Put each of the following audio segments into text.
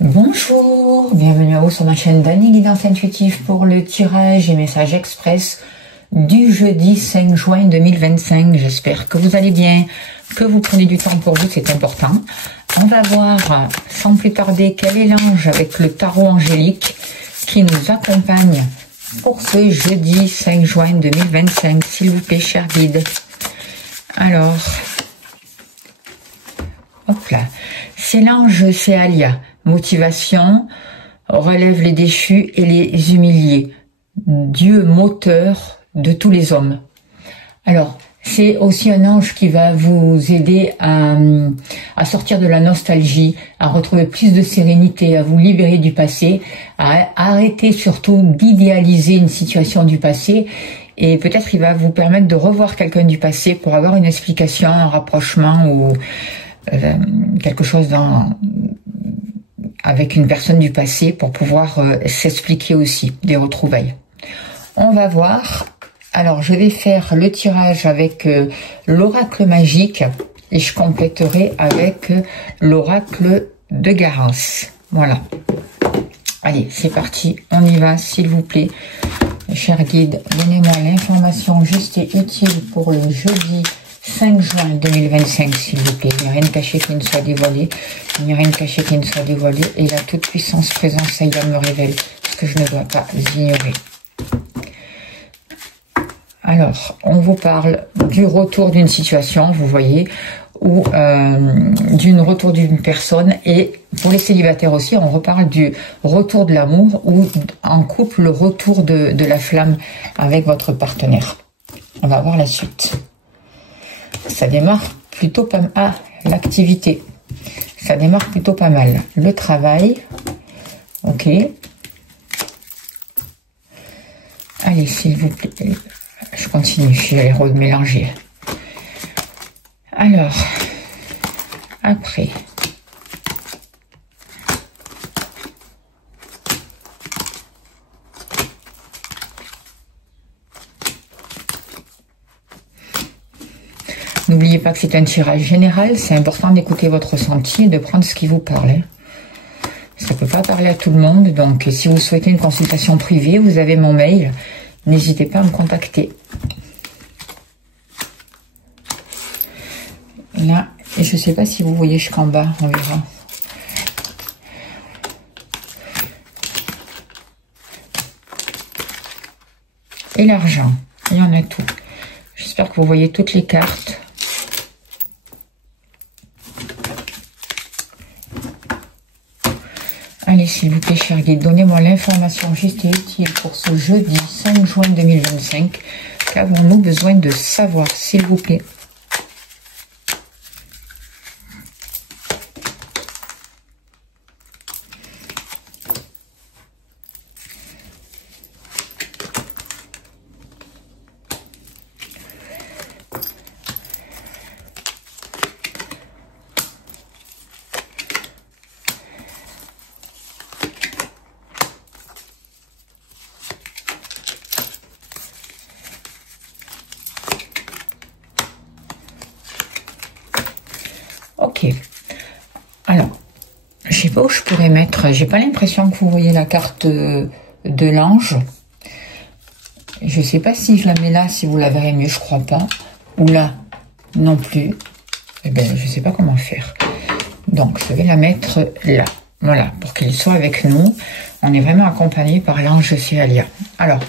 Bonjour, bienvenue à vous sur ma chaîne Dany, guidance intuitive pour le tirage et message express du jeudi 5 juin 2025. J'espère que vous allez bien, que vous prenez du temps pour vous, c'est important. On va voir sans plus tarder quel est l'ange avec le tarot angélique qui nous accompagne pour ce jeudi 5 juin 2025. S'il vous plaît, cher guide. Alors, hop là, c'est l'ange, c'est Alia. Motivation, relève les déchus et les humiliés. Dieu moteur de tous les hommes. Alors, c'est aussi un ange qui va vous aider à sortir de la nostalgie, à retrouver plus de sérénité, à vous libérer du passé, à arrêter surtout d'idéaliser une situation du passé. Et peut-être il va vous permettre de revoir quelqu'un du passé pour avoir une explication, un rapprochement ou quelque chose avec une personne du passé pour pouvoir s'expliquer aussi des retrouvailles. On va voir. Alors, je vais faire le tirage avec l'oracle magique et je compléterai avec l'oracle de Garance. Voilà. Allez, c'est parti. On y va, s'il vous plaît. Cher guide, donnez-moi l'information juste et utile pour le jeudi 5 juin 2025, s'il vous plaît. Il n'y a rien de caché qui ne soit dévoilé. Il n'y a rien de caché qui ne soit dévoilé. Et la toute puissance présence, ça y me révèle ce que je ne dois pas ignorer. Alors, on vous parle du retour d'une situation, vous voyez, ou d'une retour d'une personne. Et pour les célibataires aussi, on reparle du retour de l'amour ou en couple, le retour de la flamme avec votre partenaire. On va voir la suite. Ça démarre plutôt pas mal. Ah, l'activité. Ça démarre plutôt pas mal. Le travail. Ok. Allez, s'il vous plaît. Je continue, je vais les remélanger. Alors, après. N'oubliez pas que c'est un tirage général, c'est important d'écouter votre ressenti et de prendre ce qui vous parle. Ça ne peut pas parler à tout le monde, donc si vous souhaitez une consultation privée, vous avez mon mail. N'hésitez pas à me contacter. Là, et je ne sais pas si vous voyez jusqu'en bas, on verra. Et l'argent, il y en a tout. J'espère que vous voyez toutes les cartes. Allez, s'il vous plaît, cher guide, donnez-moi l'information juste et utile pour ce jeudi 5 juin 2025. Qu'avons-nous besoin de savoir, s'il vous plaît? Ok, alors, je sais pas où je pourrais mettre, j'ai pas l'impression que vous voyez la carte de l'ange. Je sais pas si je la mets là, si vous la verrez mieux, je crois pas. Ou là, non plus. Eh bien, je sais pas comment faire. Donc, je vais la mettre là. Voilà, pour qu'elle soit avec nous. On est vraiment accompagné par l'ange Céalia. Alors,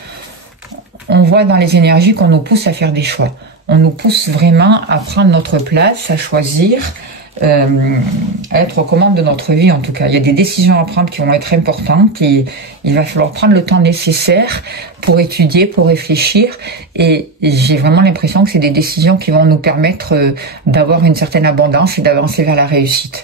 on voit dans les énergies qu'on nous pousse à faire des choix. On nous pousse vraiment à prendre notre place, à choisir, à être aux commandes de notre vie en tout cas. Il y a des décisions à prendre qui vont être importantes et il va falloir prendre le temps nécessaire pour étudier, pour réfléchir, et j'ai vraiment l'impression que c'est des décisions qui vont nous permettre d'avoir une certaine abondance et d'avancer vers la réussite.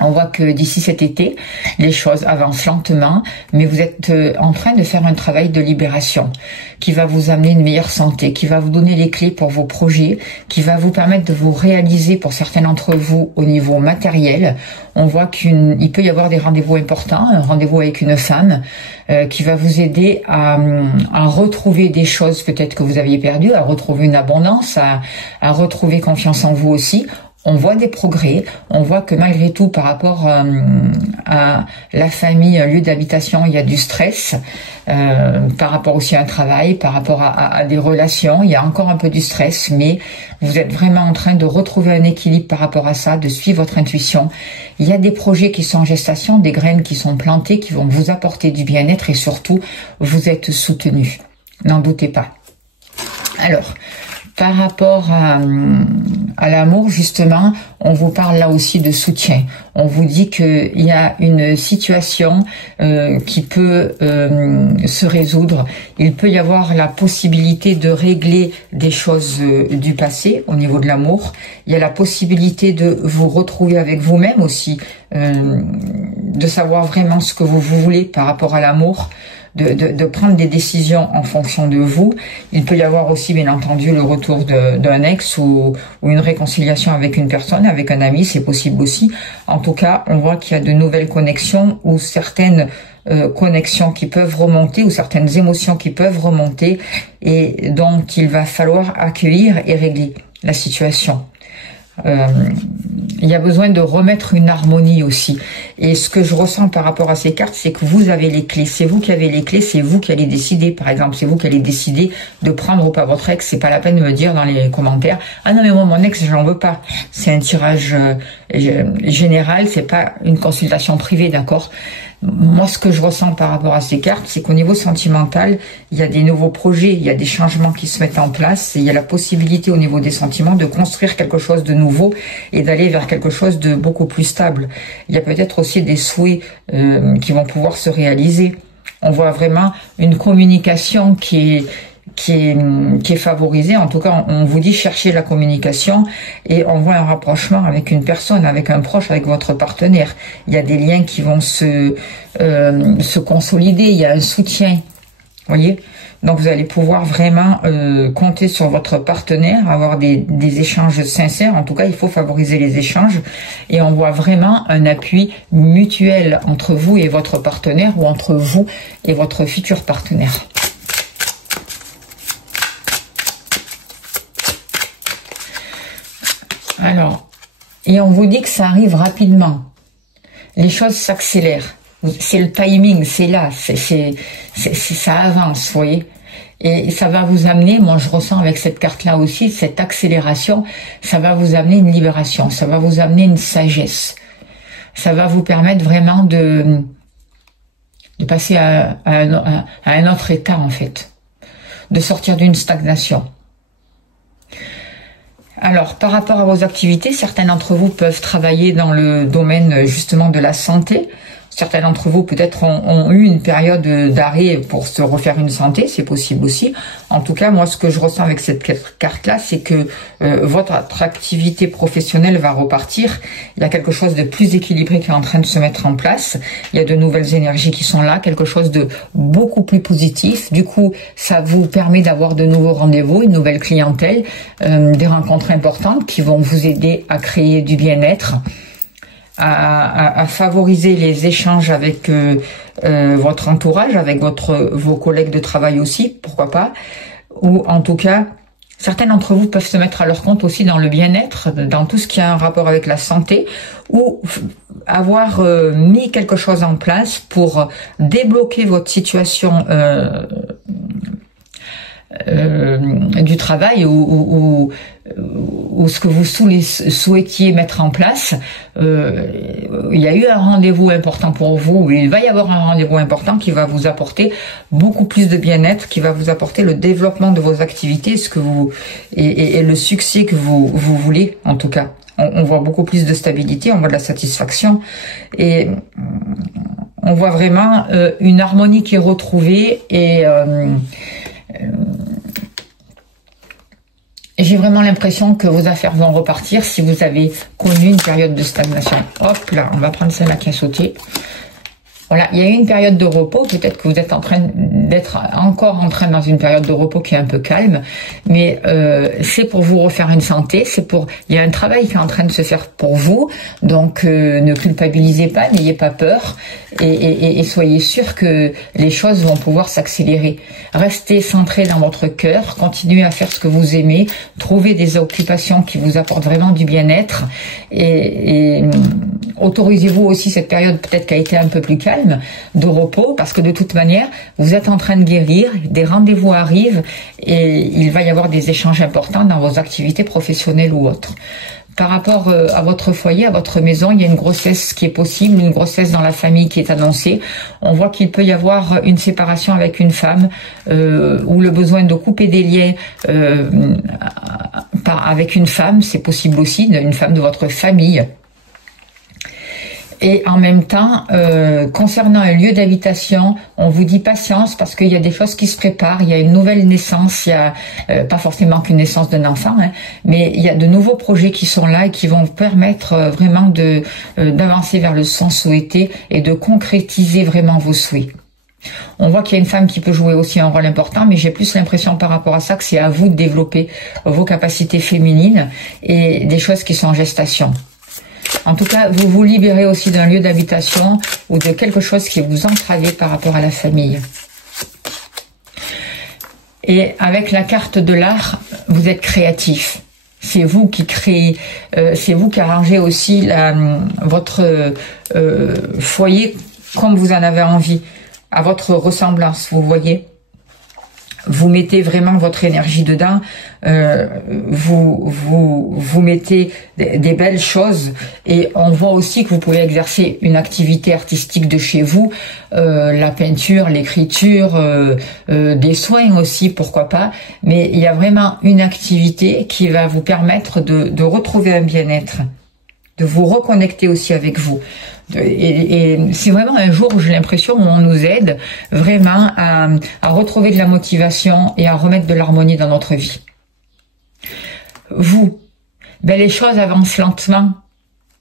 On voit que d'ici cet été, les choses avancent lentement, mais vous êtes en train de faire un travail de libération qui va vous amener une meilleure santé, qui va vous donner les clés pour vos projets, qui va vous permettre de vous réaliser pour certains d'entre vous au niveau matériel. On voit qu'il peut y avoir des rendez-vous importants, un rendez-vous avec une femme qui va vous aider à retrouver des choses peut-être que vous aviez perdues, à retrouver une abondance, à retrouver confiance en vous aussi. On voit des progrès, on voit que malgré tout, par rapport la famille, lieu d'habitation, il y a du stress par rapport aussi à un travail, par rapport à des relations. Il y a encore un peu du stress, mais vous êtes vraiment en train de retrouver un équilibre par rapport à ça, de suivre votre intuition. Il y a des projets qui sont en gestation, des graines qui sont plantées, qui vont vous apporter du bien-être et surtout, vous êtes soutenu. N'en doutez pas. Alors, par rapport à l'amour, justement, on vous parle là aussi de soutien. On vous dit qu'il y a une situation qui peut se résoudre. Il peut y avoir la possibilité de régler des choses du passé au niveau de l'amour. Il y a la possibilité de vous retrouver avec vous-même aussi, de savoir vraiment ce que vous voulez par rapport à l'amour. De prendre des décisions en fonction de vous. Il peut y avoir aussi, bien entendu, le retour d'un ex ou une réconciliation avec une personne, avec un ami, c'est possible aussi. En tout cas, on voit qu'il y a de nouvelles connexions ou certaines connexions qui peuvent remonter ou certaines émotions qui peuvent remonter et dont il va falloir accueillir et régler la situation. Il y a besoin de remettre une harmonie aussi. Et ce que je ressens par rapport à ces cartes, c'est que vous avez les clés. C'est vous qui avez les clés, c'est vous qui allez décider. Par exemple, c'est vous qui allez décider de prendre ou pas votre ex. C'est pas la peine de me dire dans les commentaires « Ah non, mais moi, mon ex, j'en veux pas. » C'est un tirage général, c'est pas une consultation privée, d'accord ? Moi, ce que je ressens par rapport à ces cartes, c'est qu'au niveau sentimental, il y a des nouveaux projets, il y a des changements qui se mettent en place, et il y a la possibilité au niveau des sentiments de construire quelque chose de nouveau et d'aller vers quelque chose de beaucoup plus stable. Il y a peut-être aussi des souhaits qui vont pouvoir se réaliser. On voit vraiment une communication qui est favorisée. En tout cas, on vous dit chercher la communication et on voit un rapprochement avec une personne, avec un proche, avec votre partenaire. Il y a des liens qui vont se consolider, il y a un soutien, vous voyez. Donc vous allez pouvoir vraiment compter sur votre partenaire, avoir des échanges sincères. En tout cas, il faut favoriser les échanges et on voit vraiment un appui mutuel entre vous et votre partenaire ou entre vous et votre futur partenaire. Alors, et on vous dit que ça arrive rapidement. Les choses s'accélèrent. C'est le timing, c'est là, ça avance, vous voyez. Et ça va vous amener, moi je ressens avec cette carte-là aussi, cette accélération, ça va vous amener une libération, ça va vous amener une sagesse. Ça va vous permettre vraiment de passer à un autre état, en fait. De sortir d'une stagnation. Alors, par rapport à vos activités, certains d'entre vous peuvent travailler dans le domaine justement de la santé. Certains d'entre vous peut-être ont eu une période d'arrêt pour se refaire une santé, c'est possible aussi. En tout cas, moi, ce que je ressens avec cette carte-là, c'est que votre attractivité professionnelle va repartir. Il y a quelque chose de plus équilibré qui est en train de se mettre en place. Il y a de nouvelles énergies qui sont là, quelque chose de beaucoup plus positif. Du coup, ça vous permet d'avoir de nouveaux rendez-vous, une nouvelle clientèle, des rencontres importantes qui vont vous aider à créer du bien-être. À favoriser les échanges avec votre entourage, avec vos collègues de travail aussi, pourquoi pas. Ou en tout cas, certains d'entre vous peuvent se mettre à leur compte aussi dans le bien-être, dans tout ce qui a un rapport avec la santé, ou avoir mis quelque chose en place pour débloquer votre situation du travail ou ce que vous souhaitiez mettre en place. Il y a eu un rendez-vous important pour vous, il va y avoir un rendez-vous important qui va vous apporter beaucoup plus de bien-être, qui va vous apporter le développement de vos activités, et le succès que vous voulez, en tout cas. On voit beaucoup plus de stabilité, on voit de la satisfaction, et on voit vraiment une harmonie qui est retrouvée, et j'ai vraiment l'impression que vos affaires vont repartir si vous avez connu une période de stagnation. Hop là, on va prendre celle-là qui a sauté. Voilà, il y a eu une période de repos, peut-être que vous êtes en train d'être encore dans une période de repos qui est un peu calme, mais c'est pour vous refaire une santé, il y a un travail qui est en train de se faire pour vous, donc ne culpabilisez pas, n'ayez pas peur, et soyez sûr que les choses vont pouvoir s'accélérer. Restez centré dans votre cœur, continuez à faire ce que vous aimez, trouvez des occupations qui vous apportent vraiment du bien-être, et autorisez-vous aussi cette période peut-être qui a été un peu plus calme, de repos, parce que de toute manière, vous êtes en train de guérir, des rendez-vous arrivent et il va y avoir des échanges importants dans vos activités professionnelles ou autres. Par rapport à votre foyer, à votre maison, il y a une grossesse qui est possible, une grossesse dans la famille qui est annoncée. On voit qu'il peut y avoir une séparation avec une femme ou le besoin de couper des liens avec une femme, c'est possible aussi, une femme de votre famille. Et en même temps, concernant un lieu d'habitation, on vous dit patience parce qu'il y a des choses qui se préparent, il y a une nouvelle naissance, il y a pas forcément qu'une naissance d'un enfant, hein, mais il y a de nouveaux projets qui sont là et qui vont permettre vraiment d'avancer vers le sens souhaité et de concrétiser vraiment vos souhaits. On voit qu'il y a une femme qui peut jouer aussi un rôle important, mais j'ai plus l'impression par rapport à ça que c'est à vous de développer vos capacités féminines et des choses qui sont en gestation. En tout cas, vous vous libérez aussi d'un lieu d'habitation ou de quelque chose qui vous entravait par rapport à la famille. Et avec la carte de l'art, vous êtes créatif. C'est vous qui créez, c'est vous qui arrangez aussi votre foyer comme vous en avez envie, à votre ressemblance, vous voyez. Vous mettez vraiment votre énergie dedans, vous mettez des belles choses et on voit aussi que vous pouvez exercer une activité artistique de chez vous, la peinture, l'écriture, des soins aussi, pourquoi pas, mais il y a vraiment une activité qui va vous permettre de retrouver un bien-être, de vous reconnecter aussi avec vous. Et c'est vraiment un jour où j'ai l'impression où on nous aide vraiment à retrouver de la motivation et à remettre de l'harmonie dans notre vie. Vous, ben les choses avancent lentement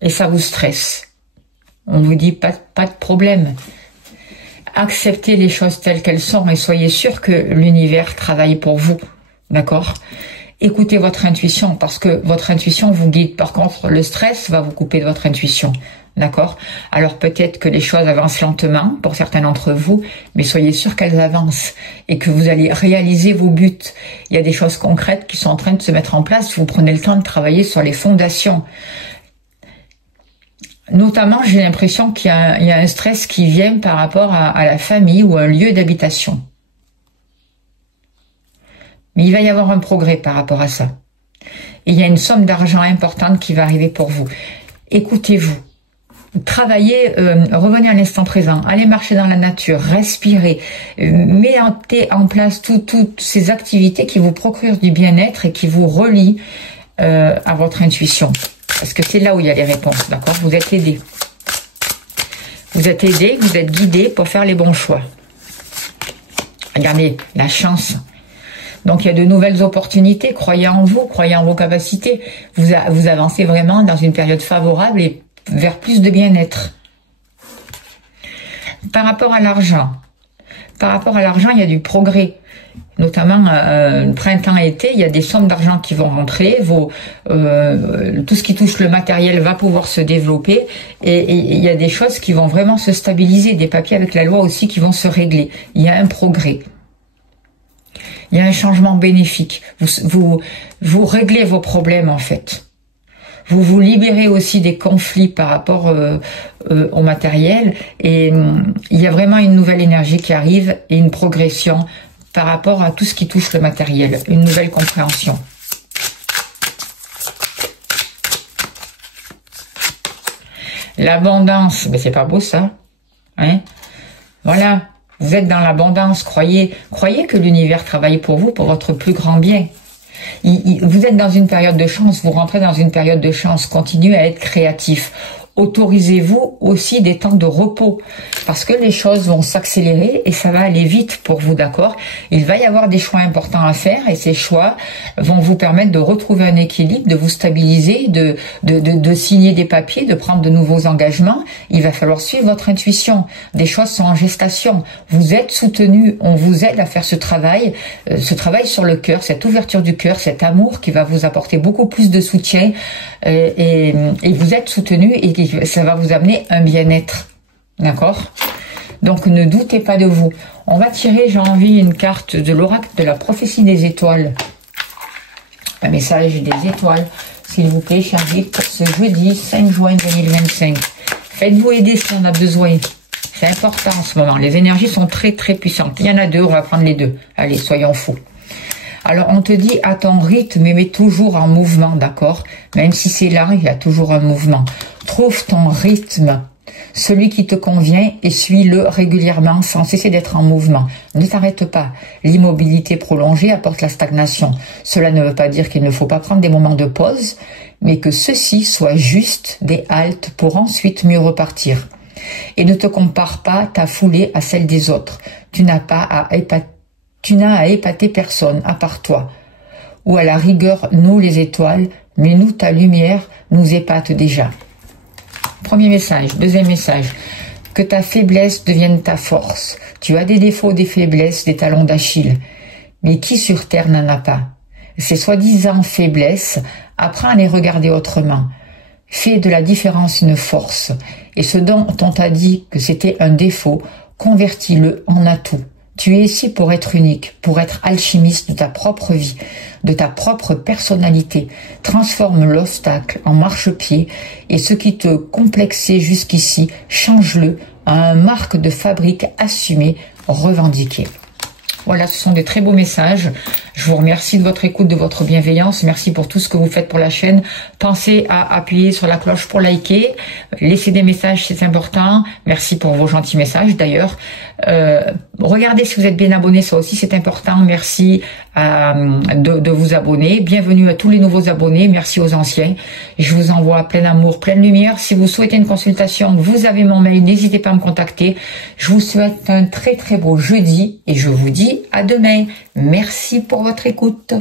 et ça vous stresse. On vous dit pas de problème. Acceptez les choses telles qu'elles sont et soyez sûr que l'univers travaille pour vous. D'accord ? Écoutez votre intuition parce que votre intuition vous guide. Par contre, le stress va vous couper de votre intuition. D'accord? Alors peut-être que les choses avancent lentement pour certains d'entre vous, mais soyez sûr qu'elles avancent et que vous allez réaliser vos buts. Il y a des choses concrètes qui sont en train de se mettre en place. Vous prenez le temps de travailler sur les fondations. Notamment, j'ai l'impression qu'il y a un stress qui vient par rapport à la famille ou à un lieu d'habitation. Mais il va y avoir un progrès par rapport à ça. Et il y a une somme d'argent importante qui va arriver pour vous. Écoutez-vous. Travaillez, revenez à l'instant présent, allez marcher dans la nature, respirez, mettez en place toutes ces activités qui vous procurent du bien-être et qui vous relient à votre intuition. Parce que c'est là où il y a les réponses, d'accord? Vous êtes aidé. Vous êtes aidé, vous êtes guidé pour faire les bons choix. Regardez, la chance. Donc il y a de nouvelles opportunités, croyez en vous, croyez en vos capacités. Vous avancez vraiment dans une période favorable et vers plus de bien-être. Par rapport à l'argent, il y a du progrès. Notamment printemps-été, il y a des sommes d'argent qui vont rentrer, tout ce qui touche le matériel va pouvoir se développer et il y a des choses qui vont vraiment se stabiliser, des papiers avec la loi aussi qui vont se régler. Il y a un progrès. Il y a un changement bénéfique. Vous réglez vos problèmes en fait. Vous vous libérez aussi des conflits par rapport au matériel et il y a vraiment une nouvelle énergie qui arrive et une progression par rapport à tout ce qui touche le matériel, une nouvelle compréhension. L'abondance, mais c'est pas beau ça, hein? Voilà, vous êtes dans l'abondance, croyez que l'univers travaille pour vous, pour votre plus grand bien. Vous êtes dans une période de chance, vous rentrez dans une période de chance, continuez à être créatif. Autorisez-vous aussi des temps de repos parce que les choses vont s'accélérer et ça va aller vite pour vous, d'accord? Il va y avoir des choix importants à faire et ces choix vont vous permettre de retrouver un équilibre, de vous stabiliser, de signer des papiers, de prendre de nouveaux engagements. Il va falloir suivre votre intuition. Des choses sont en gestation. Vous êtes soutenu, on vous aide à faire ce travail sur le cœur, cette ouverture du cœur, cet amour qui va vous apporter beaucoup plus de soutien et vous êtes soutenu et ça va vous amener un bien-être, d'accord? Donc ne doutez pas de vous. On va tirer, j'ai envie, une carte de l'oracle de la prophétie des étoiles. Un message des étoiles. s'il vous plaît, chers guides, pour ce jeudi 5 juin 2025. Faites-vous aider si on a besoin. C'est important en ce moment. Les énergies sont très très puissantes. Il y en a deux, on va prendre les deux. Allez, soyons fous. Alors, on te dit à ton rythme, mais toujours en mouvement, d'accord? Même si c'est lent, il y a toujours un mouvement. Trouve ton rythme, celui qui te convient, et suis-le régulièrement sans cesser d'être en mouvement. Ne t'arrête pas. L'immobilité prolongée apporte la stagnation. Cela ne veut pas dire qu'il ne faut pas prendre des moments de pause, mais que ceux-ci soient juste des haltes pour ensuite mieux repartir. Et ne te compare pas ta foulée à celle des autres. Tu n'as à épater personne à part toi. Ou à la rigueur, nous les étoiles, mais nous, ta lumière, nous épate déjà. Premier message. Deuxième message. Que ta faiblesse devienne ta force. Tu as des défauts, des faiblesses, des talons d'Achille. Mais qui sur terre n'en a pas? Ces soi-disant faiblesses, apprends à les regarder autrement. Fais de la différence une force. Et ce dont on t'a dit que c'était un défaut, convertis-le en atout. Tu es ici pour être unique, pour être alchimiste de ta propre vie, de ta propre personnalité. Transforme l'obstacle en marchepied et ce qui te complexait jusqu'ici, change-le à un marque de fabrique assumé, revendiqué. Voilà, ce sont des très beaux messages. Je vous remercie de votre écoute, de votre bienveillance. Merci pour tout ce que vous faites pour la chaîne. Pensez à appuyer sur la cloche pour liker. Laissez des messages, c'est important. Merci pour vos gentils messages d'ailleurs. Regardez si vous êtes bien abonné, ça aussi c'est important. Merci de vous abonner. Bienvenue à tous les nouveaux abonnés. Merci aux anciens. Je vous envoie plein amour, pleine lumière. Si vous souhaitez une consultation, vous avez mon mail. N'hésitez pas à me contacter. Je vous souhaite un très très beau jeudi et je vous dis à demain. Merci pour votre écoute.